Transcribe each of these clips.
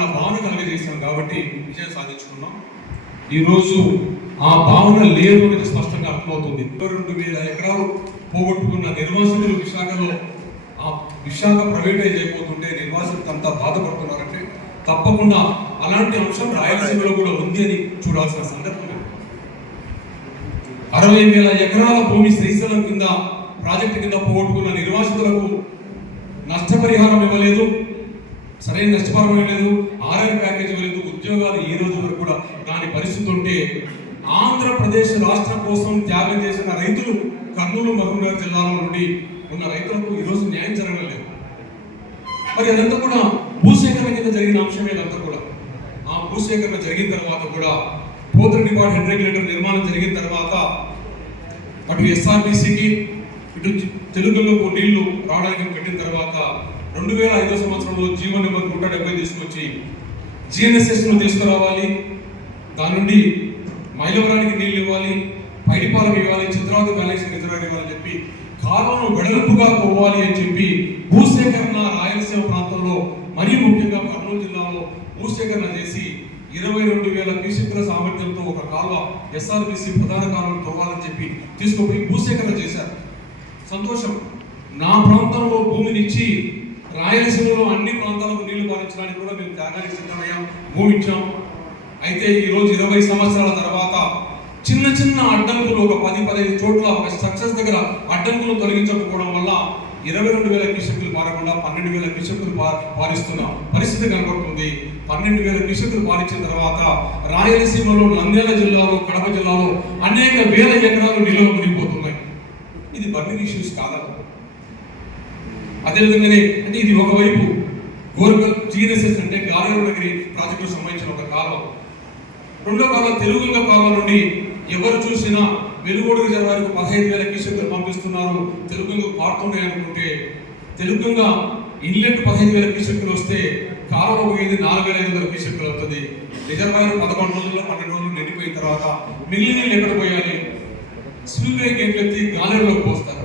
అన్న భావన కలిగజేశాం కాబట్టి విజయం సాధించుకున్నాం. ఈరోజు ఆ భావన లేదు అనేది స్పష్టంగా అర్థమవుతుంది. రెండు వేల ఎకరాలు పోగొట్టుకున్న నిర్వాసితులు విశాఖలో ఆ విశాఖ ప్రైవేటైజ్ అయిపోతుంటే నిర్వాసితులు అంతా బాధపడుతున్నారంటే తప్పకుండా అలాంటి అంశం రాయలసీమలో కూడా ఉంది అని చూడాల్సిన సందర్భం అరవై వేల ఎకరాల భూమి శ్రీశైలం కింద ప్రాజెక్టు కింద పోగొట్టుకున్న నిర్వాసితులకు నష్టపరిహారం ఇవ్వలేదు. సరైన నష్టపరిహారం లేదు. ఆర్ఆర్ ప్యాకేజ్ లేదు ఉద్యోగాలు ఈ రోజు వరకు కూడా దాని పరిస్థితి ఉంటే ఆంధ్రప్రదేశ్ రాష్ట్రం కోసం త్యాగం చేసిన రైతులు కర్నూలు మహబూబ్నగర్ జిల్లాలో నుండి ఉన్న రైతులకు ఈ రోజు న్యాయం జరగడం లేదు మరి అదంతా కూడా భూసేకరణ కింద జరిగిన అంశమే అదంతా కూడా. ఆ భూసేకరణ జరిగిన తర్వాత కూడా పోతరెడ్డిపాడు హెడ్ రెగ్యులేటర్ నిర్మాణం జరిగిన తర్వాత అటు ఎస్ఆర్బీసీకి ఇటు తెలుగులోకి నీళ్ళు రావడానికి పెట్టిన తర్వాత రెండు వేల ఐదో సంవత్సరంలో జీవో నెంబర్ నూట డెబ్బై తీసుకొచ్చి జిఎన్ఎస్ఎస్ను తీసుకురావాలి. దాని నుండి మైలవరానికి నీళ్ళు ఇవ్వాలి. పైడిపాలెం ఇవ్వాలి. చిత్రావతి బ్యాలెన్స్ నిద్ర ఇవ్వాలని చెప్పి కాలువను వెడల్పుగా పోవాలి అని చెప్పి భూసేకరణ రాయలసీమ ప్రాంతంలో మరీ ముఖ్యంగా కర్నూలు జిల్లాలో భూసేకరణ చేసి ఇరవై రెండు వేల క్యూసెక్కుల సామర్థ్యంతో ఒక కాలువ ఎస్ఆర్బిసి ప్రధాన కాలువ తవ్వాలని చెప్పి తీసుకుపోయి భూసేకరణ చేశారు. సంతోషం. నా ప్రాంతంలో భూమినిచ్చి రాయలసీమలో అన్ని ప్రాంతాలకు నీళ్ళు పారించడానికి కూడా మేము త్యాగానికి సిద్ధమయ్యాం. భూమి ఇచ్చాం అయితే ఈ రోజు ఇరవై సంవత్సరాల తర్వాత చిన్న చిన్న అడ్డంకులు ఒక పది పదిహేను చోట్ల ఒక సక్సెస్ దగ్గర అడ్డంకులు తొలగించకపోవడం వల్ల ఇరవై రెండు వేల క్యూసెక్కులు పారకుండా పన్నెండు వేల క్యూసెక్కులు పా పారిస్తున్న పరిస్థితి కనబడుతుంది. పన్నెండు వేల క్యూసెక్కులు పారించిన తర్వాత రాయలసీమలో నంద్యాల జిల్లాలో కడప జిల్లాలో అనేక వేల ఎకరాలు నిల్వ మునిగిపోతున్నాయి ఇది బర్నింగ్ ఇష్యూస్ కాదా అదేవిధంగానే అంటే ఇది ఒకవైపు గోరకల్ జీఎన్ఎస్ఎస్ అంటే గాలినగిరి ప్రాజెక్టుకు సంబంధించిన ఒక కాలం రెండో కాలం తెలుగుంగ కాలం నుండి ఎవరు చూసినా వెలుగోడు రిజర్వాయర్కు పదహైదు వేల క్యూసెక్లు పంపిస్తున్నారు. తెలుగుంగ పాడుతున్నాయి అనుకుంటే తెలుగుంగ ఇన్లెట్ పదహైదు వేల క్యూసెక్లు వస్తే కాలం పోయేది నాలుగు వేల ఐదు వందల క్యూసెక్లు అవుతుంది. రిజర్వాయర్ పదకొండు రోజుల్లో పన్నెండు రోజులు నిండిపోయిన తర్వాత మిగిలిన ఎక్కడ పోయాలి? స్పిల్వే బ్రేక్ ఎత్తి గాలిలోకి పోస్తారు.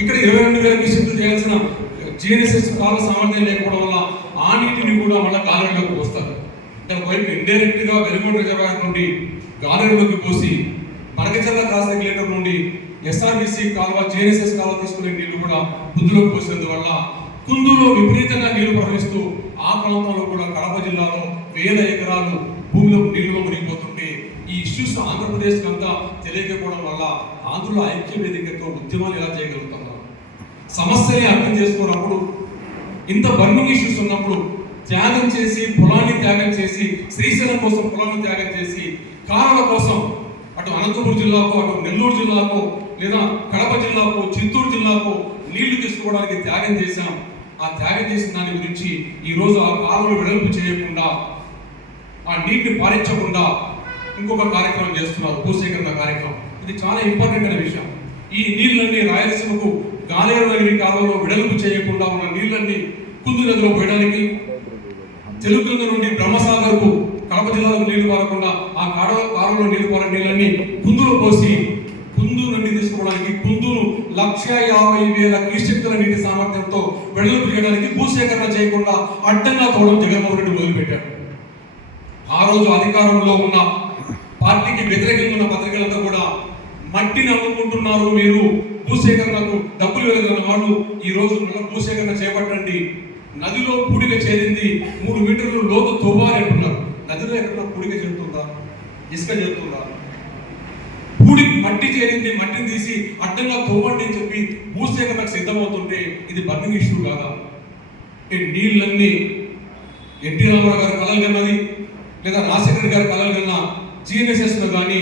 ఇక్కడ ఇరవై రెండు వేల క్యూసెక్లు చేయాల్సిన జిఎన్ఎస్ఎస్ కాల సామర్థ్యం లేకపోవడం వల్ల ఆ నీటిని కూడా మళ్ళీ గాలిలోకి పోస్తారు. దాని ఒకవైపు ఇండైరెక్ట్గా వెలుగొండ రిజర్వాయర్ నుండి గాలిలోకి పోసి మరకచర్ల క్రాస్ రెగ్యులేటర్ నుండి ఎస్ఆర్బిసి కాలువ జిఎన్ఎస్ఎస్ కాలువ తీసుకునే నీళ్ళు కూడా బుద్ధిలోకి పోసినందువల్ల కుందులో విపరీతంగా నీళ్ళు ప్రవహిస్తూ ఆ ప్రాంతంలో కూడా కడప జిల్లాలో వేల ఎకరాలు భూమిలో నీళ్ళు మునిగిపోతుంటే ఈ ఇష్యూస్ ఆంధ్రప్రదేశ్ అంతా తెలియకపోవడం వల్ల ఆంధ్రుల ఐక్య వేదికతో ఉద్యమాలు ఎలా చేయగలుగుతాం? సమస్యని అర్థం చేసుకున్నప్పుడు ఇంత బర్నింగ్ ఇష్యూస్ ఉన్నప్పుడు త్యాగం చేసి పొలాన్ని త్యాగం చేసి శ్రీశైలం కోసం పొలాన్ని త్యాగం చేసి కారణాల కోసం అటు అనంతపురం జిల్లాకు అటు నెల్లూరు జిల్లాకు లేదా కడప జిల్లాకు చిత్తూరు జిల్లాకు నీళ్ళు తీసుకోవడానికి త్యాగం చేశాం. ఆ త్యాగం చేసిన దాని గురించి ఈరోజు ఆ కాలువలు వెడల్పు చేయకుండా ఆ నీటిని పారించకుండా ఇంకొక కార్యక్రమం చేస్తున్నారు భూసేకరణ కార్యక్రమం. ఇది చాలా ఇంపార్టెంట్ అయిన విషయం. ఈ నీళ్ళన్నీ రాయలసీమకు గాలేరు నగరి కాలంలో వెడల్పు చేయకుండా ఉన్న నీళ్ళన్ని కుందు నదిలో పోయడానికి తెలుగుగంగ నుండి బ్రహ్మసాగర్కు కడప జిల్లాలో నీళ్ళు పారకుండా ఆ కాడవ కాలంలో నీళ్ళు పారే నీళ్ళన్ని కుందులో పోసి కుందు నుండి తీసుకోవడానికి కుందును లక్ష యాభై వేల క్యూసెక్కుల నీటి సామర్థ్యంతో వెడల్పు చేయడానికి భూసేకరణ చేయకుండా అడ్డంగా తోవడం జగన్మోహన్ రెడ్డి మొదలుపెట్టాడు ఆ రోజు అధికారంలో ఉన్న పార్టీకి వ్యతిరేకంగా ఉన్న పత్రికలంతా కూడా మట్టిని అమ్ముకుంటున్నారు మీరు. భూసేకరణకు డబ్బులు వెలగల వాళ్ళు ఈ రోజు మళ్ళీ భూసేకరణ చేపట్టండి. నదిలో పూడిక చేరింది. మూడు మీటర్లు లోతు తవ్వాలి అంటున్నారు. నదిలో ఎక్కడ పూడిక చేరుతుందా? ఇసుక చేరుతుందా? పూడి మట్టి చేరింది మట్టిని తీసి అడ్డంగా తవ్వండి అని చెప్పి భూసేకరణకు సిద్ధమవుతుంటే ఇది బర్నింగ్ ఇష్యూ కాదా? ఈ నీళ్ళన్నీ ఎన్టీ రామారావు గారి కలలు కన్నది లేదా రాజశేఖర్ గారి కలలు కన్నా జిఎన్ఎస్ఎస్లో కానీ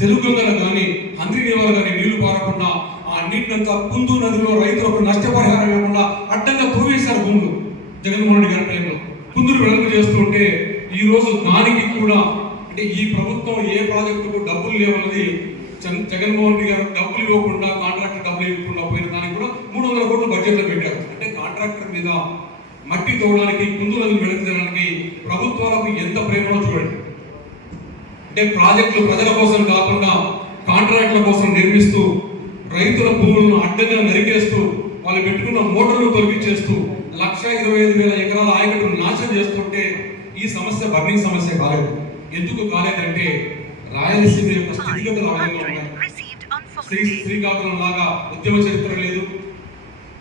తెలుగు గంగలో కానీ హంద్రి నివారణ నీళ్ళు పారకుండా ఆ నీటినంతా కుందు నదిలో రైతులకు నష్టపరిహారం ఇవ్వకుండా అడ్డంగా తోవేశారు భూములు జగన్మోహన్ రెడ్డి గారి టైంలో. కుందులు వెడల్పు చేస్తుంటే ఈ రోజు దానికి కూడా అంటే ఈ ప్రభుత్వం ఏ ప్రాజెక్టుకు డబ్బులు లేవన్నది చంద్ర- జగన్మోహన్ రెడ్డి గారు డబ్బులు ఇవ్వకుండా కాంట్రాక్టర్ డబ్బులు ఇవ్వకుండా పోయిన దానికి కూడా మూడు వందల కోట్లు బడ్జెట్లో పెట్టారు. అంటే కాంట్రాక్టర్ మీద మట్టి తోవడానికి కుందులను వెళుతడానికి ప్రభుత్వాలకు ఎంత ప్రేమలో చూడండి. అంటే ప్రాజెక్టులు ప్రజల కోసం కాకుండా కాంట్రాక్ట్ల కోసం నిర్మిస్తూ రైతుల భూములను అడ్డగా నరికేస్తూ వాళ్ళు పెట్టుకున్న మోటార్లు తొలగించేస్తూ లక్ష ఇరవై ఐదు వేల ఎకరాల ఆయకట్టును నాశనం చేస్తుంటే ఈ సమస్య బర్నింగ్ సమస్య కాలేదు. ఎందుకు కాలేదంటే రాయలసీమ యొక్క స్థితిగతులు ఆ విధంగా ఉన్నాయి. శ్రీ శ్రీకాకుళం లాగా ఉద్యమ చరిత్ర లేదు.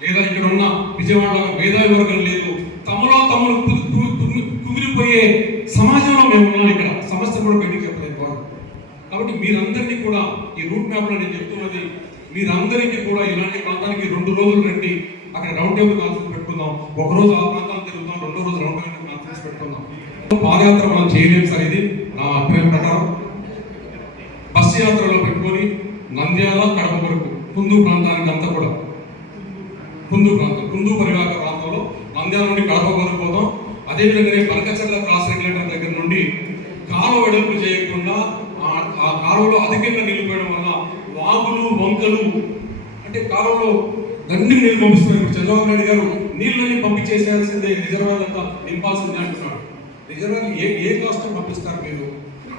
లేదా ఇక్కడ ఉన్న విజయవాడలో మేధావి వర్గం లేదు. తమలో తమను కు- కుమిలిపోయే సమాజంలో మేము ఉన్నాం ఇక్కడ. సమస్య కూడా పెట్టి కాబట్టి మీరందరినీ కూడా ఈ రూట్ మ్యాప్లో నేను చెప్తున్నది మీరందరికీ కూడా ఇలాంటి ప్రాంతానికి రెండు రోజులు రండి. అక్కడ రౌండ్ టేబుల్ కాన్ఫరెన్స్ పెట్టుకుందాం. ఒక రోజు ఆ ప్రాంతాన్ని తిరుగుతాం రెండో రోజు రౌండ్ టేబుల్ కాన్ఫరెన్స్ పెట్టుకుందాం. పాదయాత్ర మనం చేయలేము సార్ ఇది. నా అభిప్రాయం ప్రకారం. బస్సు యాత్రలో పెట్టుకొని నంద్యాల కడప వరకు కుందు ప్రాంతానికి అంతా కూడా. కుందు ప్రాంతం కుందు పరివాహక ప్రాంతంలో నంద్యాల నుండి కడప వరకు పోతాం. అదేవిధంగానే బనకచర్ల క్రాస్ రెగ్యులేటర్ దగ్గర నుండి కాలువ వెడల్పు చేయకుండా ఆ- ఆ కాలువలో అధికంగా పోయడం వల్ల వాగులు వంకలు అంటే కాలంలో దండి నీళ్ళు పంపిస్తున్నారు. ఇప్పుడు చంద్రబాబు నాయుడు గారు నీళ్ళని పంపించేసేయాల్సిందే రిజర్వాయర్ అంతా నింపాల్సిందే అంటున్నాడు. రిజర్వాయర్ ఏ ఏ కాస్ట్ పంపిస్తారు మీరు?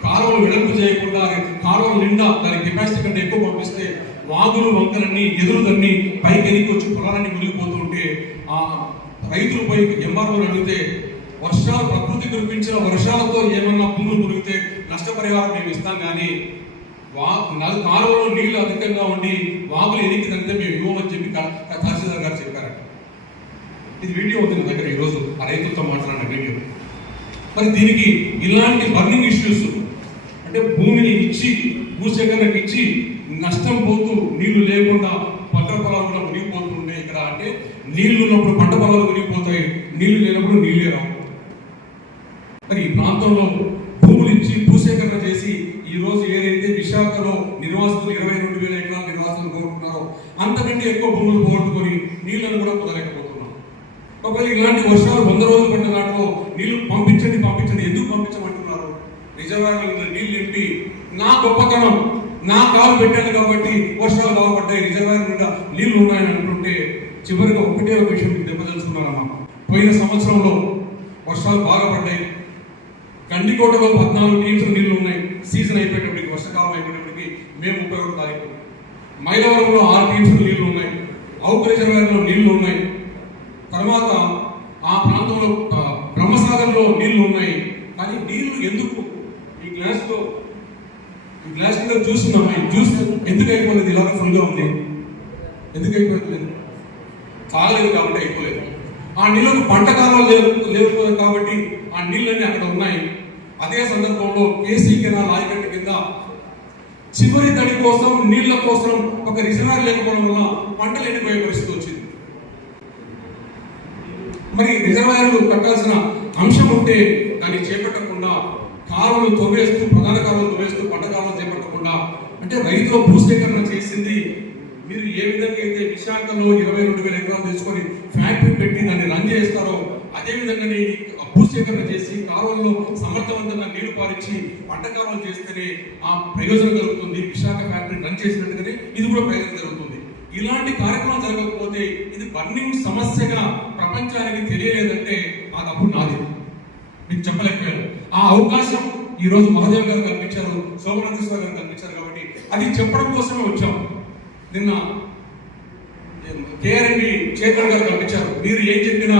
కాలువలు వెడల్పు చేయకుండా కాలువలు నిండా దాని కెపాసిటీ కంటే ఎక్కువ పంపిస్తే వాగులు వంకలన్నీ ఎదురుదన్ని పైకి ఎదిగి వచ్చి పొలాలన్నీ మునిగిపోతుంటే ఆ రైతులు పోయి ఎంఆర్ఓలు అడిగితే వర్షాలు ప్రకృతి కురిపించిన వర్షాలతో ఏమన్నా భూములు మునిగితే నష్టపరిహారం మేము ఇస్తాం కానీ కాలువలో నీళ్ళు అధికంగా ఉండి వాగులు ఎనికి తగ్గితే మేము ఇవ్వమని చెప్పి తహసీల్దార్ గారు చెప్పారట. ఇది వీడియో అవుతుంది దగ్గర ఈరోజు ఆ రైతులతో మాట్లాడిన వీడియో. మరి దీనికి ఇలాంటి బర్నింగ్ ఇష్యూస్ అంటే భూమిని ఇచ్చి భూసేకరణకు ఇచ్చి నష్టం పోతూ నీళ్ళు లేకుండా పంట పొలాలు కూడా మునిగిపోతుండే ఇక్కడ అంటే నీళ్ళు ఉన్నప్పుడు పంట పొలాలు మునిగిపోతాయి నీళ్ళు లేనప్పుడు నీళ్ళే రావు. మరి ఈ ప్రాంతంలో భూములు ఇచ్చి భూసేకరణ చేసి ఈ రోజు ఏదైతే విశాఖలో నిర్వాసితులు ఇరవై రెండు వేల ఎకరాల నిర్వాసితులు కోరుకున్నారో అంతకంటే ఎక్కువ భూములు పోగొట్టుకొని నీళ్ళను కూడా పొందలేకపోతున్నాం. ఒకవేళ ఇలాంటి వర్షాలు వంద రోజులు పడిన దాంట్లో నీళ్ళు పంపించండి పంపించండి. ఎందుకు పంపించమంటున్నారు? రిజర్వాయర్ల నీళ్ళు నింపి నా గొప్పతనం నా కాలు పెట్టాను కాబట్టి వర్షాలు బాగుపడ్డాయి రిజర్వాయర్ నిండా నీళ్ళు ఉన్నాయని అంటుంటే చివరిగా ఒకటే ఒక విషయం దెబ్బతలుచుకున్నానమ్మా పోయిన సంవత్సరంలో వర్షాలు బాగా పడ్డాయి. గండికోటలో పద్నాలుగు టీమ్స్ నీళ్ళు ఉన్నాయి. సీజన్ అయిపోయేటప్పటికి వర్షాకాలం అయిపోయేటప్పటికి మేము ముప్పై ఒకటి తారీఖు. మైలవరంలో ఆరు టీమ్స్ నీళ్ళు ఉన్నాయి అవుట్ నీళ్ళు ఉన్నాయి తర్వాత ఆ ప్రాంతంలో బ్రహ్మసాగర్లో నీళ్ళు ఉన్నాయి కానీ నీళ్ళు ఎందుకు? ఈ గ్లాస్లో ఈ గ్లాస్ మీద జ్యూస్ ఉందమ్మా ఈ జ్యూస్ ఎందుకు అయిపోలేదు ఇలాగ ఫుల్గా ఉంది. ఎందుకు అయిపోలేదు తాగలేదు కాబట్టి అయిపోలేదు. ఆ నీళ్ళకు పంట కాలం లేవు లేకపోలేదు కాబట్టి ఆ నీళ్ళన్నీ అక్కడ ఉన్నాయి. అదే సందర్భంలో కేసీ కెనాల్ ఆయకట్టు కింద చివరి తడి కోసం నీళ్ళ కోసం ఒక రిజర్వాయర్ లేకపోవడం వల్ల పంటలు ఎండిపోయే పరిస్థితి వచ్చింది. మరి రిజర్వాయర్లు కట్టాల్సిన అంశం ఉంటే దాన్ని చేపట్టకుండా కాలువలు తవ్వేస్తూ ప్రధాన కాలువలు తవ్వేస్తూ పంట కాలువలు చేపట్టకుండా అంటే రైతుల భూసేకరణ చేసింది. మీరు ఏ విధంగా అయితే విశాఖలో ఇరవై రెండు వేల ఎకరాలు తీసుకొని ఫ్యాక్టరీ పెట్టి దాన్ని రన్ చేస్తారో అదే విధంగానే భూసేకరణ చేసి కాలువల్లో సమర్థవంతంగా నీళ్ళు పారించి పంట కాలువలు చేస్తేనే ఆ ప్రయోజనం కలుగుతుంది విశాఖ ఫ్యాక్టరీ రన్ చేసినట్టుగానే ఇది కూడా ప్రయోజనం జరుగుతుంది ఇలాంటి కార్యక్రమం జరగకపోతే ఇది బర్నింగ్ సమస్యగా ప్రపంచానికి తెలియలేదంటే ఆ తప్పు నాది. మీకు చెప్పలేకపోయాను. ఆ అవకాశం ఈ రోజు మహాదేవ్ గారు కల్పించారు శోభనందేశ్వర గారు కల్పించారు కాబట్టి అది చెప్పడం కోసమే వచ్చాం. నిన్న కేఆర్ఎండి చైర్మన్ గారు కల్పించారు. మీరు ఏం చెప్పినా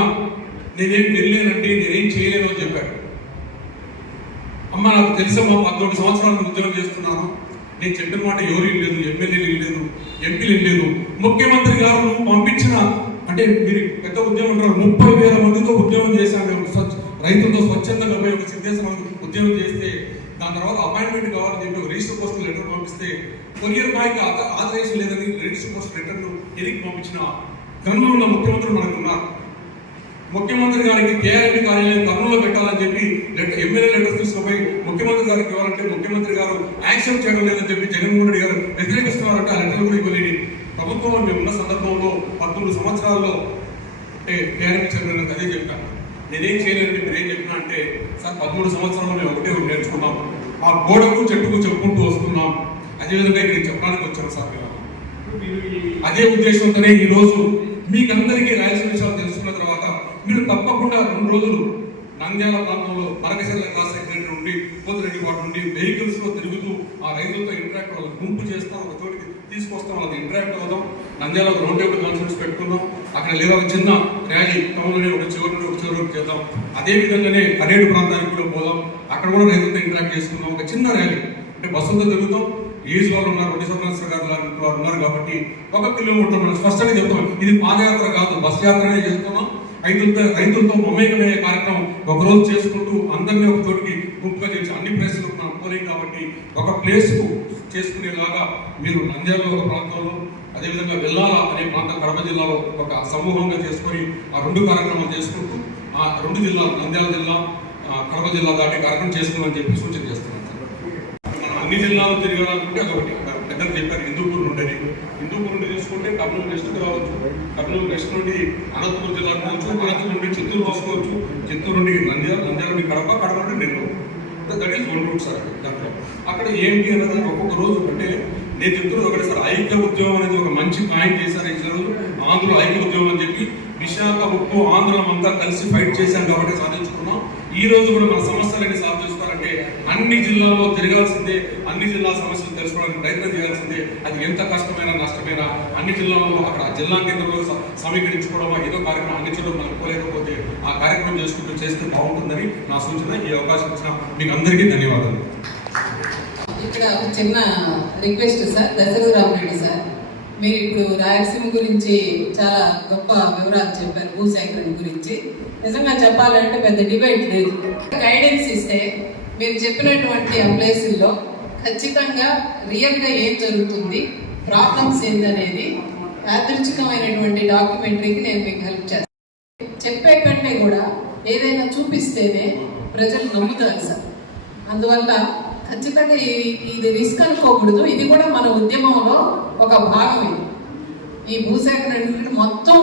నేనేం వెళ్ళలేనండి నేనేం చేయలేను అని చెప్పాడు. అమ్మ నాకు తెలుసమ్మా పద్నాలుగు సంవత్సరాల ఉద్యోగం చేస్తున్నాను నేను చెప్పిన మాట ఎవరు లేదు ఎమ్మెల్యేలు లేదు ఎంపీలు లేదు. ముఖ్యమంత్రి గారు నువ్వు పంపించిన అంటే మీరు పెద్ద ఉద్యమం అంటారు ముప్పై వేల మందితో ఉద్యమం చేశాను మేము. రైతులతో స్వచ్ఛందంగా పోయి ఒక సిద్ధేశ్వరం ఉద్యమం చేస్తే దాని తర్వాత అపాయింట్మెంట్ కావాలని చెప్పి ఒక రిజిస్టర్ పోస్ట్ లెటర్ పంపిస్తే కొరియర్ బాయ్కి ఆథరైజేషన్ లేదని రిజిస్టర్ పోస్ట్ లెటర్ను ఎదిగి పంపించిన గన్నులు ఉన్న ముఖ్యమంత్రులు మనకున్నారు ముఖ్యమంత్రి గారికి కేఆర్ఎండి కార్యాలయం కర్నూలులో పెట్టాలని చెప్పి ఎమ్మెల్యే లెటర్ తీసుకుపోయి ముఖ్యమంత్రి గారికి ఇవ్వాలంటే ముఖ్యమంత్రి గారు యాక్షన్ చేయడం లేదని చెప్పి జగన్మోహన్ రెడ్డి గారు వ్యతిరేకిస్తున్నారంటే. ఆ లెటర్లు కూడా ఇవ్వలేని ప్రభుత్వం మేము ఉన్న సందర్భంలో పంతొమ్మిది సంవత్సరాల్లో అంటే కేఆర్ఎండి చైర్మన్ అదే చెప్పాను నేనేం చేయలేదని మీరు ఏం చెప్పినా అంటే సార్ పదమూడు సంవత్సరాల్లో మేము ఒకటే ఒకటి నేర్చుకున్నాం. ఆ గోడకు చెట్టుకు చెప్పుకుంటూ వస్తున్నాం. అదేవిధంగా ఇక్కడ చెప్పడానికి వచ్చాను సార్ మేము అదే ఉద్దేశంతోనే ఈ రోజు మీకందరికీ రాయలసీమ విషయాలు తెలుసుకున్న తర్వాత మీరు తప్పకుండా రెండు రోజులు నంద్యాల ప్రాంతంలో మరకశల్ల క్లాస్ సెక్రటరీ నుండి పోతిరెడ్డి వాటి నుండి వెహికల్స్లో తిరుగుతూ ఆ రైతులతో ఇంటరాక్ట్ వాళ్ళకి గుంపు చేస్తాం ఒక చోటికి తీసుకొస్తాం వాళ్ళకి ఇంటరాక్ట్ అవుదాం. నంద్యాల రౌండ్ టేబుల్ కాన్ఫరెన్స్ పెట్టుకుందాం. అక్కడ లేదా ఒక చిన్న ర్యాలీ టౌన్లోనే ఒక చివరి నుండి ఒక చివరి వరకు చేద్దాం. అదేవిధంగానే విధంగానే ప్రాంతానికి కూడా పోదాం. అక్కడ కూడా రైతులతో ఇంటరాక్ట్ చేసుకుందాం. ఒక చిన్న ర్యాలీ. అంటే బస్సులతో తిరుగుతాం. ఏజ్ వాళ్ళు ఉన్నారు రెండు సంవత్సరాల గారు లాంటి వారు ఉన్నారు కాబట్టి ఒక కిలోమీటర్ మనం స్పష్టంగా చెప్తాం ఇది పాదయాత్ర కాదు బస్ యాత్రనే చేస్తున్నాం. రైతులతో రైతులతో మమేకమయ్యే కార్యక్రమం ఒక రోజు చేసుకుంటూ అందరినీ ఒక చోటికి గుంపుగా చేసి అన్ని ప్లేస్లకు మనం పోలేం కాబట్టి ఒక ప్లేస్కు చేసుకునేలాగా మీరు నంద్యాలలో ఒక ప్రాంతంలో అదేవిధంగా వెళ్ళాలా అనే ప్రాంతం కడప జిల్లాలో ఒక సమూహంగా చేసుకొని ఆ రెండు కార్యక్రమాలు చేసుకుంటూ ఆ రెండు జిల్లాలు నంద్యాల జిల్లా కడప జిల్లా దాటి కార్యక్రమం చేసుకోవాలని చెప్పి సూచన చేస్తున్నాను అన్ని జిల్లాలు తిరగాలనుకుంటే అదొకటి. అని చెప్పారు? హిందూపూర్ నుండి హిందూపూర్ నుండి చూసుకుంటే కర్నూలు వెస్ట్కి రావచ్చు. కర్నూలు వెస్ట్ నుండి అనంతపురం జిల్లా రావచ్చు అనంతపురం నుండి చిత్తూరు రాసుకోవచ్చు చిత్తూరు నుండి నంద్యాల నంద్యాల నుండి కడప కడప నుండి Nellore. That is one route sir దాంట్లో. అక్కడ ఏంటి అనేది ఒక్కొక్క రోజు అంటే నేను చెప్తున్నది ఒకటి సార్ ఐక్య ఉద్యమం అనేది ఒక మంచి పాయింట్ చేశారు ఈ రోజు. ఆంధ్ర ఐక్య ఉద్యమం అని చెప్పి విశాఖ ఉప్పు ఆంధ్రం అంతా కలిసి ఫైట్ చేశాం కాబట్టి సాధించుకున్నాం. ఈ రోజు కూడా మన సమస్యలన్నీ సాల్వ్ అన్ని జిల్లాల్లో తిరగాల్సిందే అన్ని జిల్లా సమస్యలు తెలుసుకోవడానికి ప్రయత్నం చేయాల్సిందే. అది ఎంత కష్టమైనా నష్టమైనా అన్ని జిల్లాల్లో అక్కడ జిల్లా కేంద్రంలో స- సమీకరించుకోవడం ఏదో కార్యక్రమం అన్ని జిల్లాలో మనం పోలేకపోతే ఆ కార్యక్రమం చేసుకుంటూ చేస్తే బాగుంటుందని నా సూచన. ఈ అవకాశం ఇచ్చిన మీకు అందరికీ ధన్యవాదాలు. ఇక్కడ ఒక చిన్న request sir Dasaratha Ramareddy sir. మీరు ఇప్పుడు రాయలసీమ గురించి చాలా గొప్ప వివరాలు చెప్పారు భూసేకరణ గురించి. నిజంగా చెప్పాలంటే పెద్ద డిబేట్ లేదు. గైడెన్స్ ఇస్తే మీరు చెప్పినటువంటి ఆ ఖచ్చితంగా రియల్గా ఏం జరుగుతుంది ప్రాబ్లమ్స్ ఏందనేది యాదృచ్ఛికమైనటువంటి డాక్యుమెంటరీకి నేను మీకు హెల్ప్ చేస్తాను. చెప్పే కంటే కూడా ఏదైనా చూపిస్తేనే ప్రజలు నమ్ముతారు సార్. అందువల్ల ఖచ్చితంగా ఇది రిస్క్ అనుకోకూడదు. ఇది కూడా మన ఉద్యమంలో ఒక భాగం ఇది ఈ భూసేకరణ మొత్తం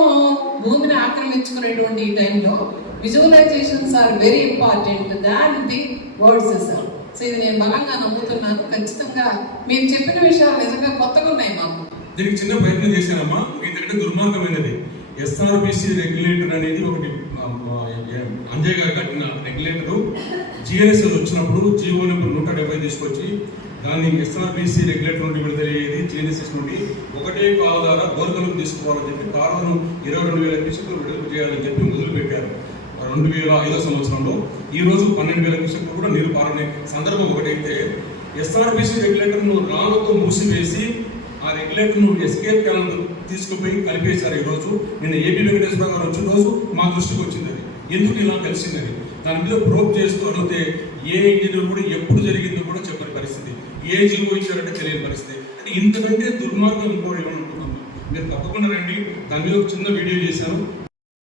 భూమిని ఆక్రమించుకునేటువంటి ఈ టైంలో visualisations are very important than the words sir so ఇది నేను బలంగా నమ్ముతున్నాను. ఖచ్చితంగా మీరు చెప్పిన విషయాలు నిజంగా కొత్తగా ఉన్నాయి మాకు. దీనికి చిన్న ప్రయత్నం చేశానమ్మా. ఎందుకంటే దుర్మార్గమైనది. ఎస్ఆర్బిసి రెగ్యులేటర్ అనేది ఒకటి అంజయ్ గారు కట్టిన రెగ్యులేటర్ జిఎన్ఎస్ఎస్ వచ్చినప్పుడు జియో నెంబర్ నూట డెబ్బై తీసుకొచ్చి దాన్ని ఎస్ఆర్బిసి రెగ్యులేటర్ నుండి విడుదలయ్యేది జిఎన్ఎస్ఎస్ నుండి ఒకటే కాల ద్వారా బోర్గలకు తీసుకోవాలని చెప్పి కారును ఇరవై రెండు వేల తీసుకుని విడుదల చేయాలని చెప్పి మొదలుపెట్టారు. రెండు వేల ఐదో సంవత్సరంలో ఈ రోజు పన్నెండు వేల క్యూసెక్లు కూడా నీరు పారనే సందర్భం ఒకటైతే ఎస్ఆర్బిసి రెగ్యులేటర్ను రాళ్ళతో మూసివేసి ఆ రెగ్యులేటర్ను ఎస్కేప్ క్యాన్ తీసుకుపోయి కలిపేశారు ఈరోజు. నేను నిన్న ఏపీ వెంకటేశ్వర గారు వచ్చిన రోజు మా దృష్టికి వచ్చింది అది. ఎందుకు ఇలా కలిసిందని దాని మీద ప్రోబ్ చేస్తూ అడిగితే ఏ ఇంజనీర్ కూడా ఎప్పుడు జరిగిందో కూడా చెప్పని పరిస్థితి. ఏ జీవో ఇచ్చారంటే తెలియని పరిస్థితి. అంటే ఇంతకంటే దుర్మార్గం ఇంకోటి ఏమనుకుంటున్నాం? మీరు తప్పకుండా రండి. దాని మీద ఒక చిన్న వీడియో చేశాను.